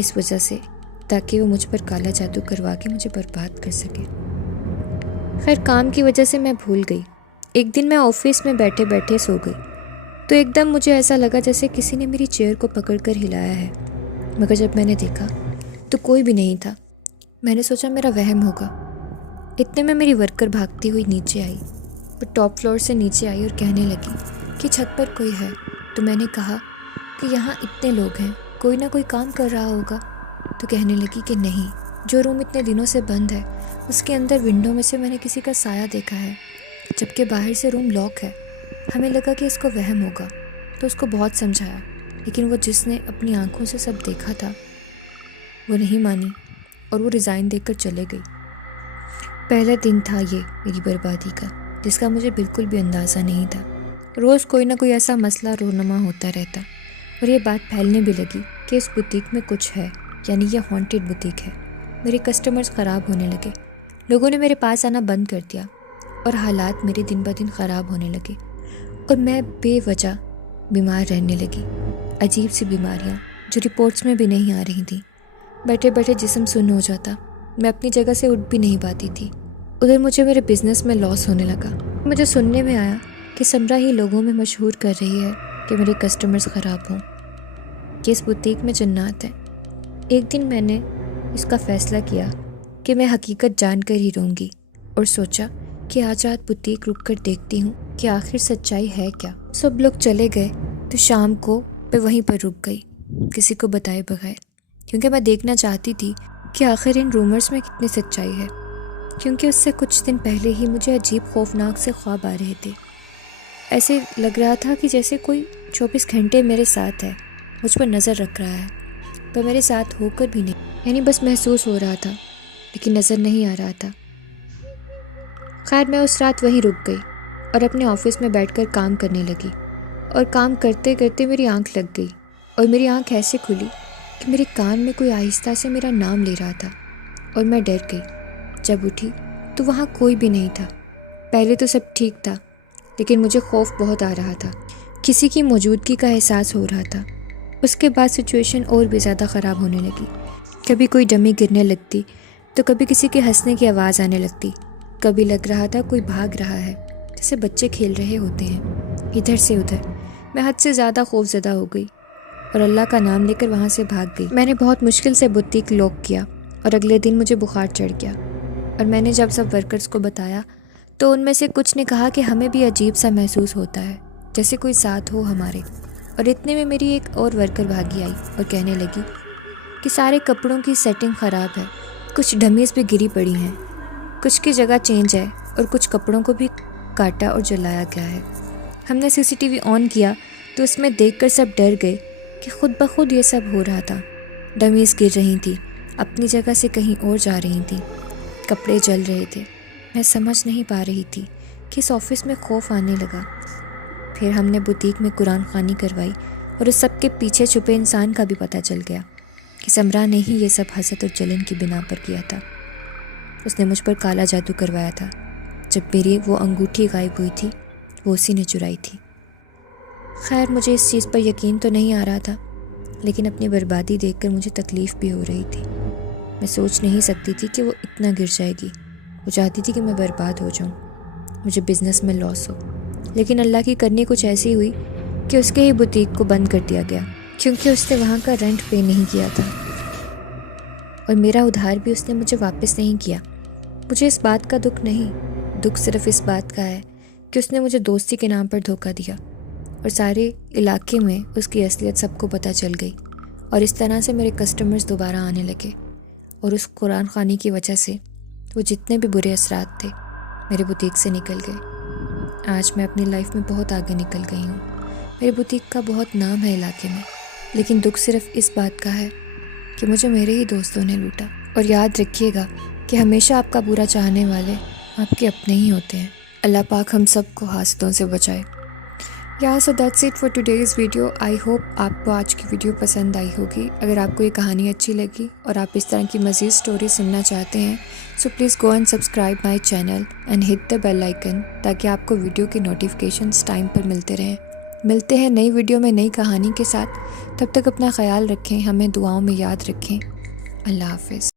اس وجہ سے تاکہ وہ مجھ پر کالا جادو کروا کے مجھے برباد کر سکے۔ خیر کام کی وجہ سے میں بھول گئی۔ ایک دن میں آفس میں بیٹھے بیٹھے سو گئی تو ایک دم مجھے ایسا لگا جیسے کسی نے میری چیئر کو پکڑ کر ہلایا ہے، مگر جب میں نے دیکھا تو کوئی بھی نہیں تھا۔ میں نے سوچا میرا وہم ہوگا۔ اتنے میں میری ورکر بھاگتی ہوئی نیچے آئی، وہ ٹاپ فلور سے نیچے آئی اور کہنے لگی کہ چھت پر کوئی ہے۔ تو میں نے کہا کہ یہاں اتنے لوگ ہیں، کوئی نہ کوئی کام کر رہا ہوگا۔ تو کہنے لگی کہ نہیں، جو روم اتنے دنوں سے بند ہے اس کے اندر ونڈو میں سے میں نے کسی کا سایہ دیکھا ہے، جبکہ باہر سے روم لاک ہے۔ ہمیں لگا کہ اس کو وہم ہوگا تو اس کو بہت سمجھایا، لیکن وہ جس نے اپنی آنکھوں سے سب دیکھا تھا وہ نہیں مانی اور وہ ریزائن دے کر چلے گئی۔ پہلا دن تھا یہ میری بربادی کا، جس کا مجھے بالکل بھی اندازہ نہیں تھا۔ روز کوئی نہ کوئی ایسا مسئلہ رونما ہوتا رہتا اور یہ بات پھیلنے بھی لگی کہ اس بوتیک میں کچھ ہے، یعنی یہ ہانٹیڈ بوتیک ہے۔ میرے کسٹمرز خراب ہونے لگے، لوگوں نے میرے پاس آنا بند کر دیا اور حالات میرے دن بہ دن خراب ہونے لگے اور میں بے وجہ بیمار رہنے لگی۔ عجیب سی بیماریاں جو رپورٹس میں بھی نہیں آ رہی تھیں۔ بیٹھے بیٹھے جسم سن ہو جاتا، میں اپنی جگہ سے اٹھ بھی نہیں پاتی تھی۔ ادھر مجھے میرے بزنس میں لاس ہونے لگا۔ مجھے سننے میں آیا کہ سمرا ہی لوگوں میں مشہور کر رہی ہے کہ میرے کسٹمرز خراب ہوں، کہ اس بوتیک میں جنات ہیں۔ ایک دن میں نے اس کا فیصلہ کیا کہ میں حقیقت جان کر ہی رہوں گی، اور سوچا کہ آج رات بوتیک رک کر دیکھتی ہوں کہ آخر سچائی ہے کیا۔ سب لوگ چلے گئے تو شام کو میں وہیں پر رک گئی، کسی کو بتائے بغیر، کیونکہ میں دیکھنا چاہتی تھی کہ آخر ان رومرز میں کتنی سچائی ہے، کیونکہ اس سے کچھ دن پہلے ہی مجھے عجیب خوفناک سے خواب آ رہے تھے۔ ایسے لگ رہا تھا کہ جیسے کوئی 24 گھنٹے میرے ساتھ ہے، مجھ پر نظر رکھ رہا ہے، پر میرے ساتھ ہو کر بھی نہیں، یعنی بس محسوس ہو رہا تھا لیکن نظر نہیں آ رہا تھا۔ خیر میں اس رات وہیں رک گئی اور اپنے آفس میں بیٹھ کر کام کرنے لگی، اور کام کرتے کرتے میری آنکھ لگ گئی، اور میری آنکھ ایسے کھلی کہ میرے کان میں کوئی آہستہ سے میرا نام لے رہا تھا، اور میں ڈر گئی۔ جب اٹھی تو وہاں کوئی بھی نہیں تھا۔ پہلے تو سب ٹھیک تھا، لیکن مجھے خوف بہت آ رہا تھا، کسی کی موجودگی کا احساس ہو رہا تھا۔ اس کے بعد سچویشن اور بھی زیادہ خراب ہونے لگی۔ کبھی کوئی ڈمی گرنے لگتی تو کبھی کسی کے ہنسنے کی آواز آنے لگتی، کبھی لگ رہا تھا کوئی بھاگ رہا ہے جیسے بچے کھیل رہے ہوتے ہیں ادھر سے ادھر۔ میں حد سے زیادہ خوف زدہ ہو گئی اور اللہ کا نام لے کر وہاں سے بھاگ گئی۔ میں نے بہت مشکل سے بوتیک لاک کیا، اور اگلے دن مجھے بخار چڑھ گیا، اور میں نے جب سب ورکرز کو بتایا تو ان میں سے کچھ نے کہا کہ ہمیں بھی عجیب سا محسوس ہوتا ہے، جیسے کوئی ساتھ ہو ہمارے۔ اور اتنے میں میری ایک اور ورکر بھاگی آئی اور کہنے لگی کہ سارے کپڑوں کی سیٹنگ خراب ہے، کچھ ڈمیز بھی گری پڑی ہیں، کچھ کی جگہ چینج ہے، اور کچھ کپڑوں کو بھی کاٹا اور جلایا گیا ہے۔ ہم نے CCTV آن کیا تو اس میں دیکھ کر سب ڈر گئے کہ خود بخود یہ سب ہو رہا تھا۔ ڈمیز گر رہی تھیں، اپنی جگہ سے کہیں اور جا رہی تھیں، کپڑے جل رہے تھے۔ میں سمجھ نہیں پا رہی تھی کہ اس آفس میں خوف آنے لگا۔ پھر ہم نے بوتیک میں قرآن خوانی کروائی، اور اس سب کے پیچھے چھپے انسان کا بھی پتہ چل گیا کہ سمرا نے ہی یہ سب حسد اور جلن کی بنا پر کیا تھا۔ اس نے مجھ پر کالا جادو کروایا تھا۔ جب میری وہ انگوٹھی غائب ہوئی تھی وہ اسی نے چرائی تھی۔ خیر مجھے اس چیز پر یقین تو نہیں آ رہا تھا، لیکن اپنی بربادی دیکھ کر مجھے تکلیف بھی ہو رہی تھی۔ میں سوچ نہیں سکتی تھی کہ وہ اتنا گر جائے گی۔ وہ چاہتی تھی کہ میں برباد ہو جاؤں، مجھے بزنس میں لاس ہو، لیکن اللہ کی کرنی کچھ ایسی ہوئی کہ اس کے ہی بوتیک کو بند کر دیا گیا، کیونکہ اس نے وہاں کا رینٹ پے نہیں کیا تھا، اور میرا ادھار بھی اس نے مجھے واپس نہیں کیا۔ مجھے اس بات کا دکھ نہیں، دکھ صرف اس بات کا ہے کہ اس نے مجھے دوستی کے نام پر دھوکہ دیا، اور سارے علاقے میں اس کی اصلیت سب کو پتہ چل گئی، اور اس طرح سے میرے کسٹمرز دوبارہ آنے لگے، اور اس قرآن خوانی کی وجہ سے وہ جتنے بھی برے اثرات تھے میرے بوتیک سے نکل گئے۔ آج میں اپنی لائف میں بہت آگے نکل گئی ہوں، میرے بوتیک کا بہت نام ہے علاقے میں، لیکن دکھ صرف اس بات کا ہے کہ مجھے میرے ہی دوستوں نے لوٹا۔ اور یاد رکھیے گا کہ ہمیشہ آپ کا برا چاہنے والے آپ کے اپنے ہی ہوتے ہیں۔ اللہ پاک ہم سب کو حاسدوں سے بچائے۔ So that's it for today's video. I hope آپ کو آج کی ویڈیو پسند آئی ہوگی۔ اگر آپ کو یہ کہانی اچھی لگی اور آپ اس طرح کی مزید سٹوری سننا چاہتے ہیں so please go and subscribe my channel and hit the bell icon تاکہ آپ کو ویڈیو کی نوٹیفیکیشنز ٹائم پر ملتے رہیں۔ ملتے ہیں نئی ویڈیو میں نئی کہانی کے ساتھ. تب تک اپنا خیال رکھیں، ہمیں دعاؤں میں یاد رکھیں. اللہ حافظ.